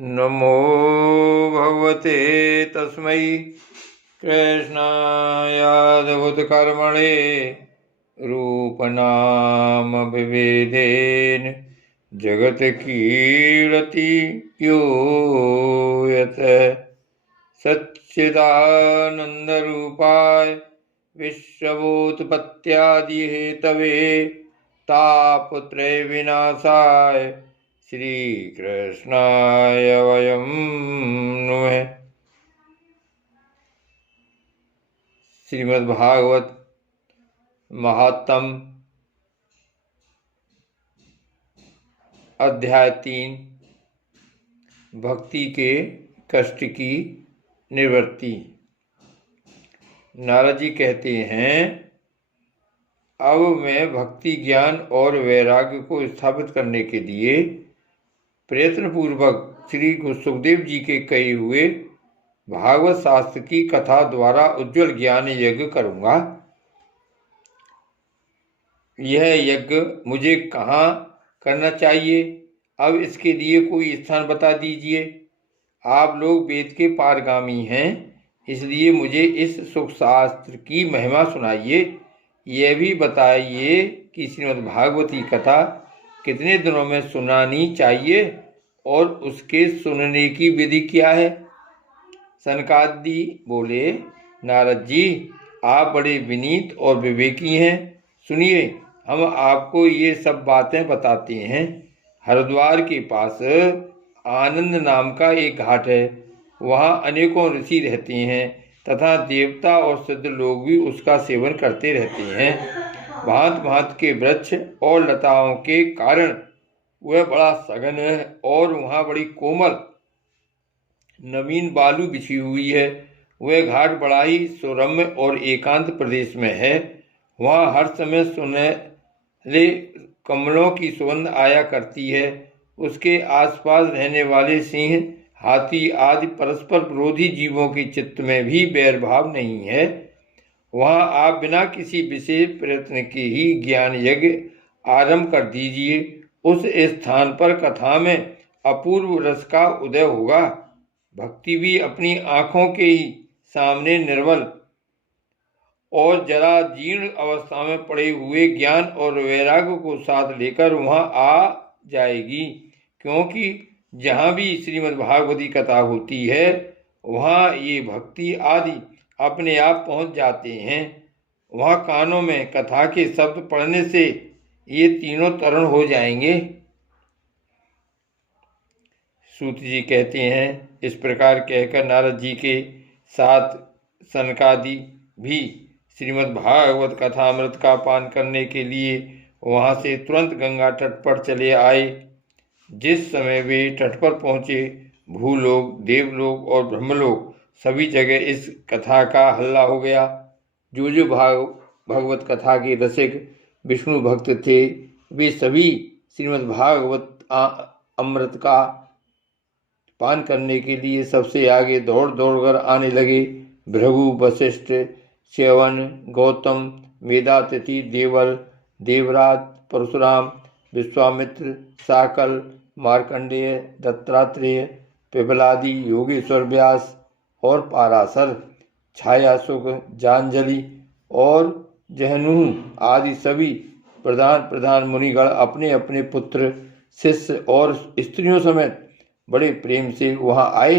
नमो भगवते तस्मै कृष्णायादभूतकर्मणे रूपनाम विभेदेन जगत्कीर्ति यो यत् सच्चिदानन्दरूपाय विश्वभूतपत्यादिहेतवे तापत्रय विनाशाय श्री कृष्णाय वयं नुमः। श्रीमद्भागवत महात्म अध्याय 3 भक्ति के कष्ट की निवृत्ति। नारद जी कहते हैं, अब मैं भक्ति ज्ञान और वैराग्य को स्थापित करने के लिए प्रयत्नपूर्वक श्री सुखदेव जी के कहे हुए भागवत शास्त्र की कथा द्वारा उज्जवल ज्ञान यज्ञ करूंगा। यह यज्ञ मुझे कहाँ करना चाहिए? अब इसके लिए कोई स्थान बता दीजिए। आप लोग वेद के पारगामी हैं, इसलिए मुझे इस सुख शास्त्र की महिमा सुनाइए। यह भी बताइए कि श्रीमद् भागवती कथा कितने दिनों में सुनानी चाहिए और उसके सुनने की विधि क्या है? सनकादि बोले, नारद जी, आप बड़े विनीत और विवेकी हैं। सुनिए, हम आपको ये सब बातें बताते हैं। हरिद्वार के पास आनंद नाम का एक घाट है। वहाँ अनेकों ऋषि रहते हैं तथा देवता और सिद्ध लोग भी उसका सेवन करते रहते हैं। भांत भांत के वृक्ष और लताओं के कारण वह बड़ा सघन है और वहाँ बड़ी कोमल नवीन बालू बिछी हुई है। वह घाट बड़ा ही सुरम्य और एकांत प्रदेश में है। वहाँ हर समय सुनहरे कमलों की सुगंध आया करती है। उसके आसपास रहने वाले सिंह, हाथी आदि परस्पर विरोधी जीवों के चित्त में भी बैरभाव नहीं है। वहाँ आप बिना किसी विशेष प्रयत्न के ही ज्ञान यज्ञ आरंभ कर दीजिए। उस स्थान पर कथा में अपूर्व रस का उदय होगा। भक्ति भी अपनी आँखों के ही सामने निर्बल और जरा जीर्ण अवस्था में पड़े हुए ज्ञान और वैराग्य को साथ लेकर वहाँ आ जाएगी, क्योंकि जहाँ भी श्रीमद्भागवती कथा होती है वहाँ ये भक्ति आदि अपने आप पहुँच जाते हैं। वहाँ कानों में कथा के शब्द पढ़ने से ये तीनों तरण हो जाएंगे। सूत जी कहते हैं, इस प्रकार कहकर नारद जी के साथ सनकादि भी श्रीमद् भागवत कथामृत का पान करने के लिए वहाँ से तुरंत गंगा तट पर चले आए। जिस समय वे तट पर पहुँचे, भूलोक, देवलोक और ब्रह्मलोक सभी जगह इस कथा का हल्ला हो गया। जो भागवत कथा के रसिक विष्णु भक्त थे, वे सभी श्रीमद् भागवत अमृत का पान करने के लिए सबसे आगे दौड़ दौड़कर आने लगे। भृगु, वशिष्ठ, च्यवन, गौतम, मेधातिथि, देवल, देवराज, परशुराम, विश्वामित्र, साकल, मार्कंडेय, दत्तात्रेय, पिपलादि, योगेश्वर व्यास और पाराशर, छायासुख, जांजलि और जहनु आदि सभी प्रधान मुनिगण अपने अपने पुत्र, शिष्य और स्त्रियों समेत बड़े प्रेम से वहाँ आए।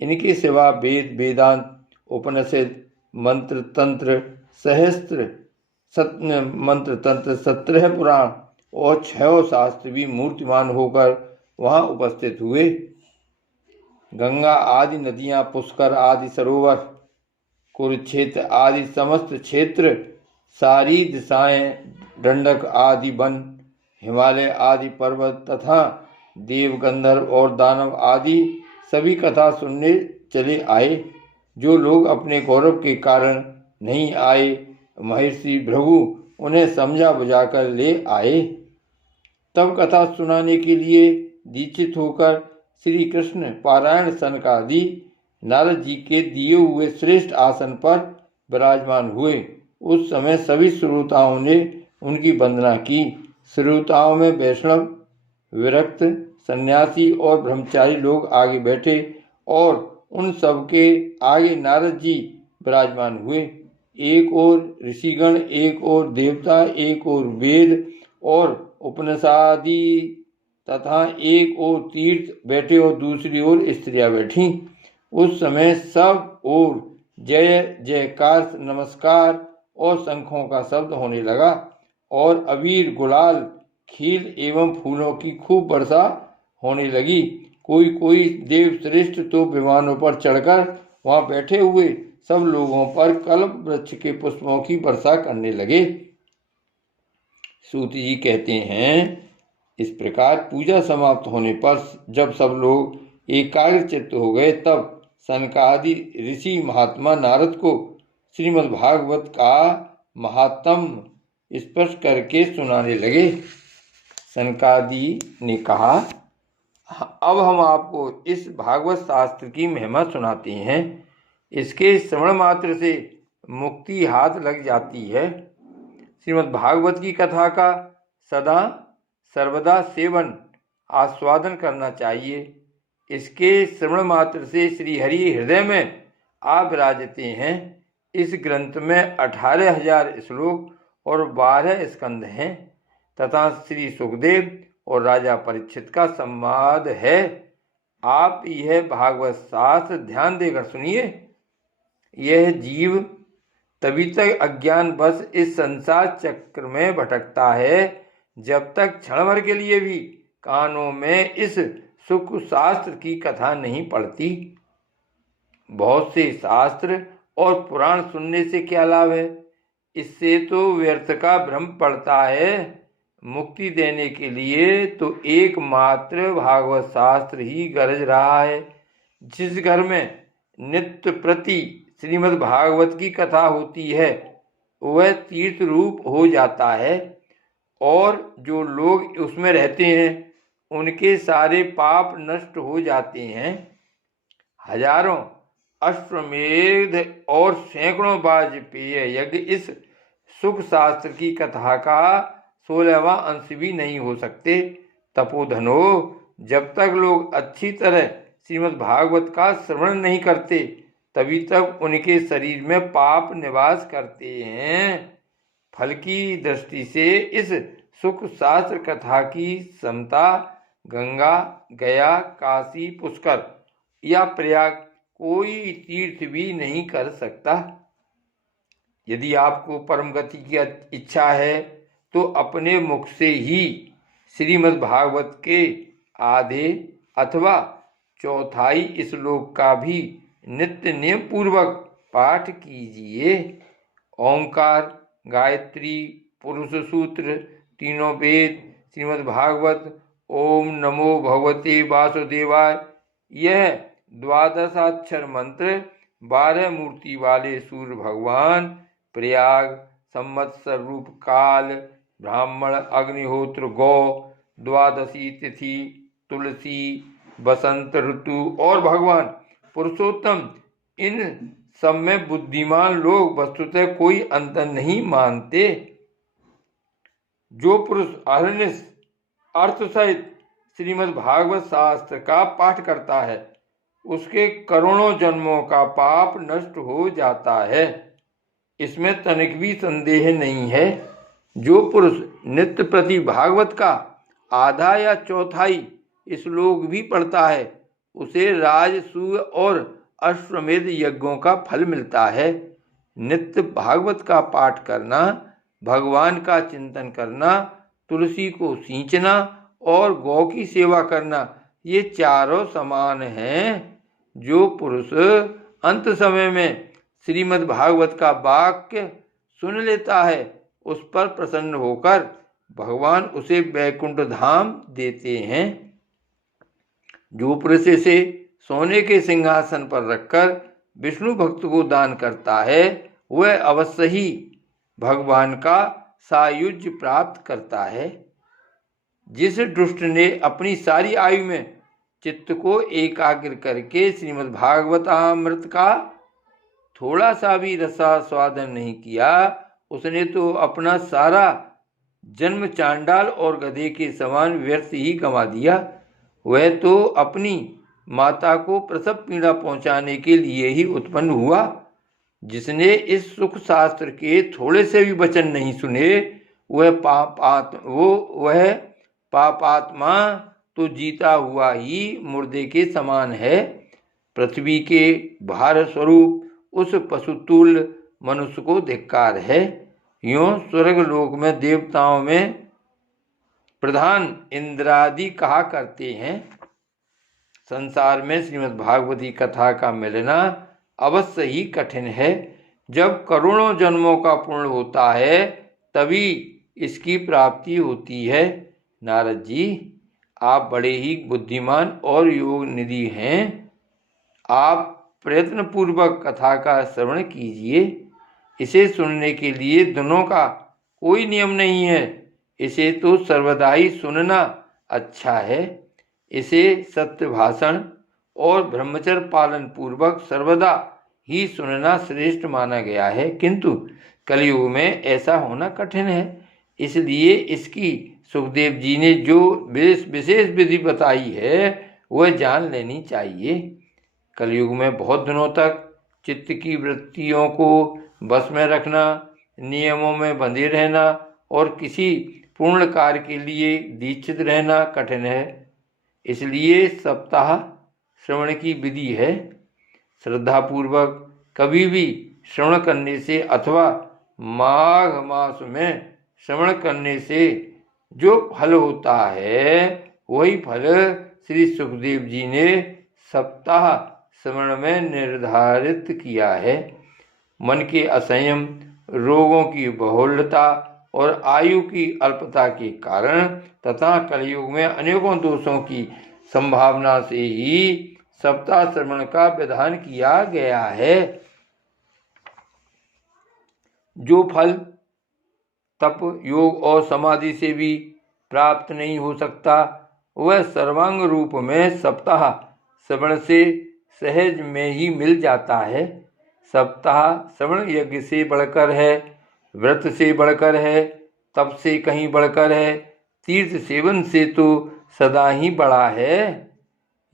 इनके सिवा वेद, वेदांत, उपनिषद, मंत्र तंत्र, सहस्त्र मंत्र तंत्र, 17 पुराण और 6 शास्त्र भी मूर्तिमान होकर वहाँ उपस्थित हुए। गंगा आदि नदियाँ, पुष्कर आदि सरोवर, कुरुक्षेत्र आदि समस्त क्षेत्र, सारी दिशाएं, दंडक आदि वन, हिमालय आदि पर्वत तथा देव, गंधर्व और दानव आदि सभी कथा सुनने चले आए। जो लोग अपने गौरव के कारण नहीं आए, महर्षि भृगु उन्हें समझा बुझाकर ले आए। तब कथा सुनाने के लिए दीक्षित होकर श्री कृष्ण पारायण सनकादि नारद जी के दिए हुए श्रेष्ठ आसन पर विराजमान हुए। उस समय सभी श्रोताओं ने उनकी वंदना की। श्रोताओं में वैष्णव, विरक्त, सन्यासी और ब्रह्मचारी लोग आगे बैठे और उन सबके आगे नारद जी विराजमान हुए। एक ओर ऋषिगण, एक ओर देवता, एक ओर वेद और उपनिषादि तथा एक ओर तीर्थ बैठे और दूसरी ओर स्त्रियां बैठी। उस समय सब ओर जय जयकार, नमस्कार और शंखों का शब्द होने लगा और अबीर, गुलाल, खील एवं फूलों की खूब वर्षा होने लगी। कोई कोई देव श्रेष्ठ तो विमानों पर चढ़कर वहां बैठे हुए सब लोगों पर कल्प वृक्ष के पुष्पों की वर्षा करने लगे। सूत जी कहते हैं, इस प्रकार पूजा समाप्त होने पर जब सब लोग एकाग्रचित्त हो गए, तब सनकादि ऋषि महात्मा नारद को श्रीमद् भागवत का महात्म्य स्पष्ट करके सुनाने लगे। सनकादि ने कहा, अब हम आपको इस भागवत शास्त्र की महिमा सुनाते हैं। इसके श्रवण मात्र से मुक्ति हाथ लग जाती है। श्रीमद् भागवत की कथा का सदा सर्वदा सेवन आस्वादन करना चाहिए। इसके श्रवण मात्र से श्री हरि हृदय में आ विराजते हैं। इस ग्रंथ में 18,000 श्लोक और 12 स्कंद हैं तथा श्री सुखदेव और राजा परीक्षित का संवाद है। आप यह भागवत शास्त्र ध्यान देकर सुनिए। यह जीव तभी तक अज्ञान बस इस संसार चक्र में भटकता है जब तक क्षण भर के लिए भी कानों में इस सुख शास्त्र की कथा नहीं पड़ती। बहुत से शास्त्र और पुराण सुनने से क्या लाभ है? इससे तो व्यर्थ का भ्रम पड़ता है। मुक्ति देने के लिए तो एकमात्र भागवत शास्त्र ही गरज रहा है। जिस घर में नित्य प्रति श्रीमद् भागवत की कथा होती है वह तीर्थ रूप हो जाता है और जो लोग उसमें रहते हैं उनके सारे पाप नष्ट हो जाते हैं। हजारों अश्वमेध और सैकड़ों वाजपेय यज्ञ इस सुख शास्त्र की कथा का 16वां अंश भी नहीं हो सकते। तपोधनो, जब तक लोग अच्छी तरह श्रीमद् भागवत का श्रवण नहीं करते तभी तक उनके शरीर में पाप निवास करते हैं। फल की दृष्टि से इस सुख शास्त्र कथा की समता गंगा, गया, काशी, पुष्कर या प्रयाग कोई तीर्थ भी नहीं कर सकता। यदि आपको परम गति की इच्छा है तो अपने मुख से ही श्रीमद् भागवत के आधे अथवा चौथाई श्लोक का भी नित्य नियम पूर्वक पाठ कीजिए। ओंकार, गायत्री, पुरुष सूत्र, तीनों वेद, श्रीमद् भागवत, ओम नमो भगवते वासुदेवाय, यह 12 मंत्र 12 मूर्ति वाले सूर्य भगवान, प्रयाग, संवत्सर रूप काल, ब्राह्मण, अग्निहोत्र, गौ, 12वीं तिथि, तुलसी, बसंत ऋतु और भगवान पुरुषोत्तम, इन सब में बुद्धिमान लोग वस्तुतः कोई अंतर नहीं मानते। जो पुरुष अहर्निश अर्थ सहित श्रीमद् भागवत शास्त्र का पाठ करता है उसके करोड़ों जन्मों का पाप नष्ट हो जाता है। इसमें तनिक भी संदेह नहीं है। जो पुरुष नित्य प्रति भागवत का आधा या चौथाई श्लोक भी पढ़ता है उसे राजसूय और अश्वमेध यज्ञों का फल मिलता है। नित्य भागवत का पाठ करना, भगवान का चिंतन करना, तुलसी को सींचना और गौ की सेवा करना, ये चारों समान हैं। जो पुरुष अंत समय में श्रीमद् भागवत का वाक्य सुन लेता है उस पर प्रसन्न होकर भगवान उसे वैकुंठ धाम देते हैं। जो पुरुष इसे सोने के सिंहासन पर रखकर विष्णु भक्त को दान करता है वह अवश्य ही भगवान का सायुज्य प्राप्त करता है। जिस दुष्ट ने अपनी सारी आयु में चित्त को एकाग्र करके श्रीमद् भागवतामृत का थोड़ा सा भी रसास्वादन नहीं किया उसने तो अपना सारा जन्म चांडाल और गधे के समान व्यर्थ ही गंवा दिया। वह तो अपनी माता को प्रसव पीड़ा पहुंचाने के लिए ही उत्पन्न हुआ। जिसने इस सुख शास्त्र के थोड़े से भी वचन नहीं सुने, वह पापात्मा तो जीता हुआ ही मुर्दे के समान है। पृथ्वी के भार स्वरूप उस पशुतुल्य मनुष्य को धिक्कार है। यों स्वर्ग लोक में देवताओं में प्रधान इंद्रादि कहा करते हैं। संसार में श्रीमद् भागवती कथा का मिलना अवश्य ही कठिन है। जब करोड़ों जन्मों का पुण्य होता है तभी इसकी प्राप्ति होती है। नारद जी, आप बड़े ही बुद्धिमान और योग निधि हैं। आप प्रयत्न पूर्वक कथा का श्रवण कीजिए। इसे सुनने के लिए दिनों का कोई नियम नहीं है। इसे तो सर्वदा ही सुनना अच्छा है। इसे सत्य भाषण और ब्रह्मचर्य पालन पूर्वक सर्वदा ही सुनना श्रेष्ठ माना गया है, किंतु कलयुग में ऐसा होना कठिन है। इसलिए इसकी सुखदेव जी ने जो विशेष विधि बताई है वह जान लेनी चाहिए। कलयुग में बहुत दिनों तक चित्त की वृत्तियों को बस में रखना, नियमों में बंधे रहना और किसी पूर्ण कार्य के लिए दीक्षित रहना कठिन है। इसलिए सप्ताह श्रवण की विधि है। श्रद्धापूर्वक कभी भी श्रवण करने से अथवा माघ मास में श्रवण करने से जो फल होता है वही फल श्री सुखदेव जी ने सप्ताह श्रवण में निर्धारित किया है। मन के असंयम, रोगों की बहुलता और आयु की अल्पता के कारण तथा कलयुग में अनेकों दोषों की संभावना से ही सप्ताह श्रवण का विधान किया गया है। जो फल तप, योग और समाधि से भी प्राप्त नहीं हो सकता, वह सर्वांग रूप में सप्ताह श्रवण से सहज में ही मिल जाता है। सप्ताह श्रवण यज्ञ से बढ़कर है, व्रत से बढ़कर है, तप से कहीं बढ़कर है, तीर्थ सेवन से तो सदा ही बड़ा है,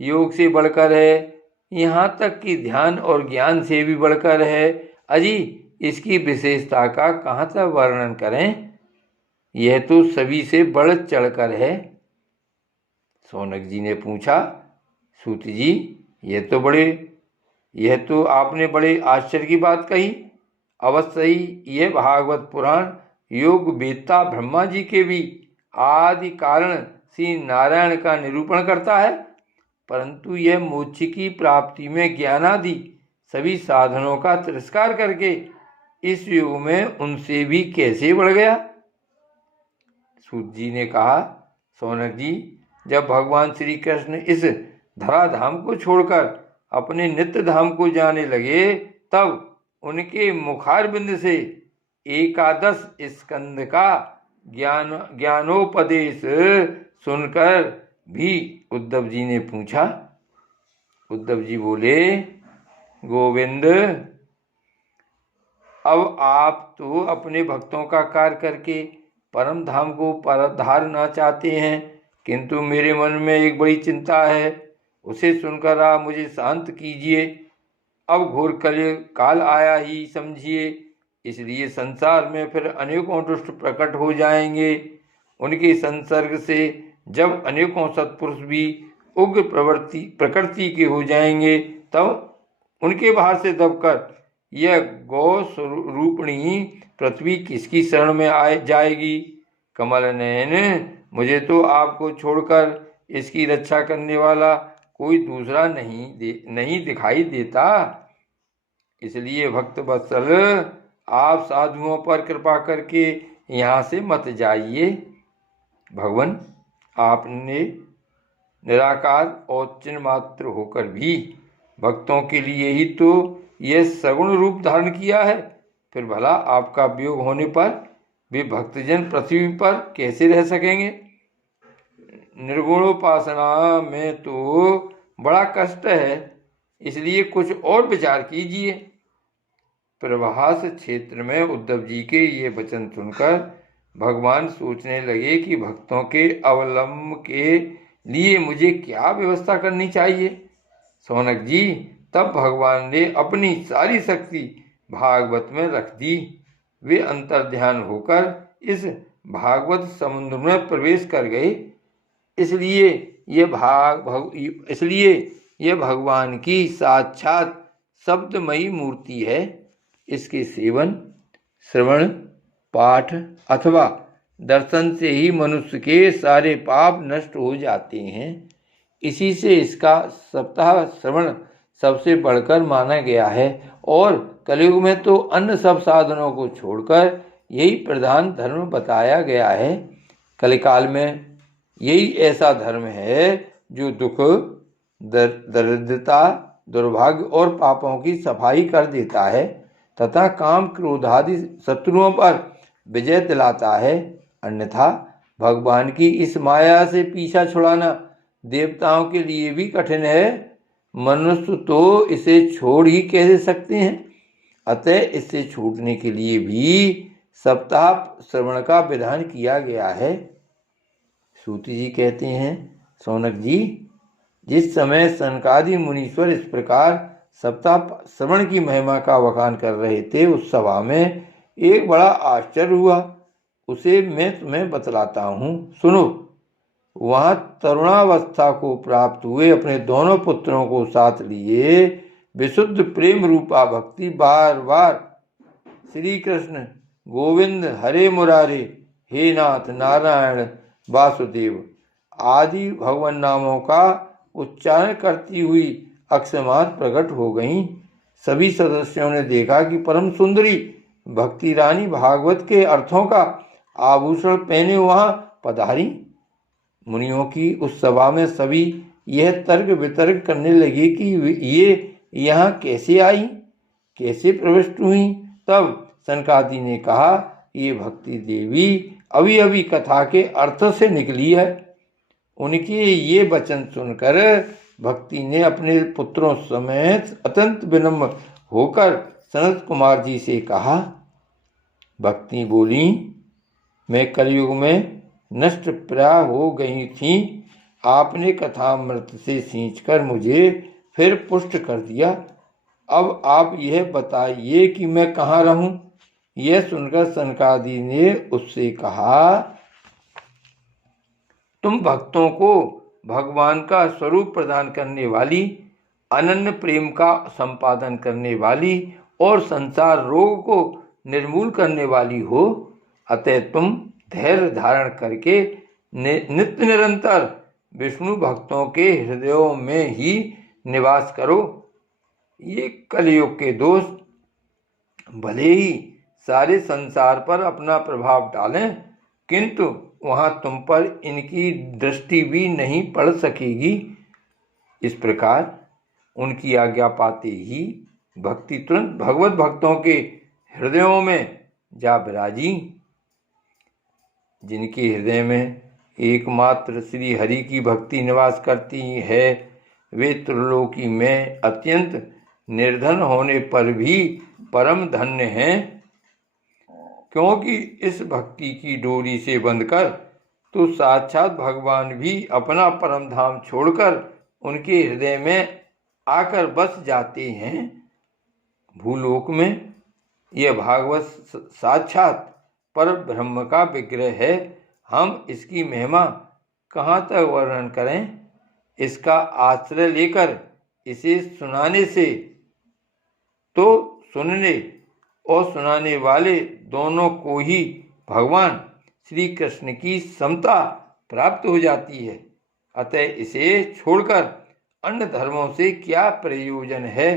योग से बढ़कर है, यहाँ तक कि ध्यान और ज्ञान से भी बढ़कर है। अजी, इसकी विशेषता का कहाँ तक वर्णन करें। यह तो सभी से बढ़ चढ़कर है। शौनक जी ने पूछा, सूत जी, यह तो आपने बड़े आश्चर्य की बात कही। अवश्य ही यह भागवत पुराण योग वेत्ता ब्रह्मा जी के भी आदि कारण श्री नारायण का निरूपण करता है, परंतु यह मोक्ष की प्राप्ति में ज्ञानादि सभी साधनों का तिरस्कार करके इस युग में उनसे भी कैसे बढ़ गया। सूत जी ने कहा, शौनक जी, जब भगवान श्री कृष्ण इस धराधाम को छोड़कर अपने नित्य धाम को जाने लगे, तब उनके मुखारबिंद से 11 स्कंद का ज्ञानोपदेश सुनकर भी उद्धव जी ने पूछा। उद्धव जी बोले, गोविंद, अब आप तो अपने भक्तों का कार्य करके परम धाम को पधारना चाहते हैं, किंतु मेरे मन में एक बड़ी चिंता है, उसे सुनकर आप मुझे शांत कीजिए। अब घोर काल आया ही समझिए, इसलिए संसार में फिर अनेकों दुष्ट प्रकट हो जाएंगे। उनके संसर्ग से जब अनेकों सत्पुरुष भी उग्र प्रकृति के हो जाएंगे, तब उनके बाहर से दबकर यह गौ रूपणी पृथ्वी किसकी शरण में जाएगी। कमल नयन, मुझे तो आपको छोड़कर इसकी रक्षा करने वाला कोई दूसरा नहीं दिखाई देता। इसलिए भक्त वत्सल, आप साधुओं पर कृपा करके यहाँ से मत जाइए। भगवान, आपने निराकार और चिन्ह मात्र होकर भी भक्तों के लिए ही तो यह सगुण रूप धारण किया है, फिर भला आपका वियोग होने पर वे भक्तजन पृथ्वी पर कैसे रह सकेंगे। निर्गुणोपासना में तो बड़ा कष्ट है, इसलिए कुछ और विचार कीजिए। प्रभास क्षेत्र में उद्धव जी के ये वचन सुनकर भगवान सोचने लगे कि भक्तों के अवलंब के लिए मुझे क्या व्यवस्था करनी चाहिए? सौनक जी, तब भगवान ने अपनी सारी शक्ति भागवत में रख दी। वे अंतर्ध्यान होकर इस भागवत समुद्र में प्रवेश कर गए। इसलिए ये भगवान की साक्षात शब्दमयी मूर्ति है। इसके सेवन, श्रवण, पाठ अथवा दर्शन से ही मनुष्य के सारे पाप नष्ट हो जाते हैं। इसी से इसका सप्ताह श्रवण सबसे बढ़कर माना गया है और कलयुग में तो अन्य सब साधनों को छोड़कर यही प्रधान धर्म बताया गया है। कलिकाल में यही ऐसा धर्म है जो दुख, दरिद्रता, दुर्भाग्य और पापों की सफाई कर देता है तथा काम क्रोध आदि शत्रुओं पर विजय दिलाता है। अन्यथा भगवान की इस माया से पीछा छुड़ाना देवताओं के लिए भी कठिन है। मनुष्य तो इसे छोड़ ही कैसे सकते हैं। अतः इससे छूटने के लिए भी सप्ताह श्रवण का विधान किया गया है। सूति जी कहते हैं, सौनक जी, जिस समय सनकादि मुनीश्वर इस प्रकार सप्ताह श्रवण की महिमा का वखान कर रहे थे, उस सभा में एक बड़ा आश्चर्य हुआ। उसे मैं तुम्हें बतलाता हूँ, सुनो। वहां तरुणावस्था को प्राप्त हुए अपने दोनों पुत्रों को साथ लिए विशुद्ध प्रेम रूपा भक्ति बार बार श्री कृष्ण गोविंद हरे मुरारे, हे नाथ नारायण वासुदेव आदि भगवान नामों का उच्चारण करती हुई अक्षमात प्रकट हो गईं। सभी सदस्यों ने देखा कि परम सुंदरी भक्ति रानी भागवत के अर्थों का आभूषण पहने वहां पधारी। मुनियों की उस सभा में सभी यह तर्क वितर्क करने लगे कि ये यहाँ कैसे आई, कैसे प्रविष्ट हुई। तब सनकादि ने कहा, ये भक्ति देवी अभी अभी कथा के अर्थ से निकली है। उनके ये वचन सुनकर भक्ति ने अपने पुत्रों समेत अत्यंत विनम्र होकर सनत कुमार जी से कहा। भक्ति बोली, मैं कलयुग में नष्ट प्राय हो गई थी। आपने कथामृत से सींचकर मुझे फिर पुष्ट कर दिया। अब आप यह बताइए कि मैं कहाँ रहूं। यह सुनकर सनकादि ने उससे कहा, तुम भक्तों को भगवान का स्वरूप प्रदान करने वाली, अनन्य प्रेम का संपादन करने वाली और संसार रोग को निर्मूल करने वाली हो। अतः तुम धैर्य धारण करके नित्य निरंतर विष्णु भक्तों के हृदयों में ही निवास करो। ये कलयुग के दोस्त भले ही सारे संसार पर अपना प्रभाव डालें, किंतु वहां तुम पर इनकी दृष्टि भी नहीं पड़ सकेगी। इस प्रकार उनकी आज्ञा पाते ही भक्ति तुरंत भगवत भक्तों के हृदयों में जा विराजी। जिनके हृदय में एकमात्र श्री हरि की भक्ति निवास करती है, वे त्रिलोकी में अत्यंत निर्धन होने पर भी परम धन्य हैं, क्योंकि इस भक्ति की डोरी से बंधकर तो साक्षात भगवान भी अपना परम धाम छोड़कर उनके हृदय में आकर बस जाते हैं। भूलोक में यह भागवत साक्षात पर ब्रह्म का विग्रह है। हम इसकी महिमा कहाँ तक वर्णन करें। इसका आश्रय लेकर इसे सुनाने से तो सुनने और सुनाने वाले दोनों को ही भगवान श्री कृष्ण की समता प्राप्त हो जाती है। अतः इसे छोड़कर अन्य धर्मों से क्या प्रयोजन है।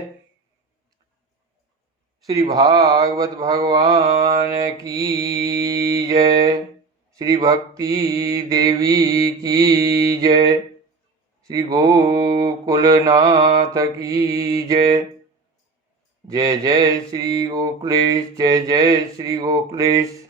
श्री भागवत भगवान की जय। श्री भक्ति देवी की जय। श्री गोकुलनाथ की जय। जय जय श्री गोकुलेश, जय जय श्री गोकुलेश।